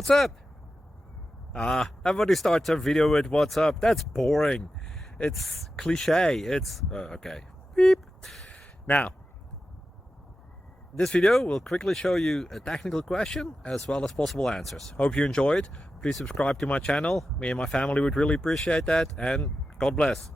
What's up? Everybody starts a video with what's up. That's boring. It's cliche. It's okay. Beep. Now, this video will quickly show you a technical question as well as possible answers. Hope you enjoyed. Please subscribe to my channel. Me and my family would really appreciate that, and God bless.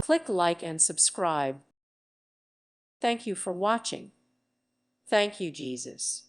Click like and subscribe. Thank you for watching. Thank you, Jesus.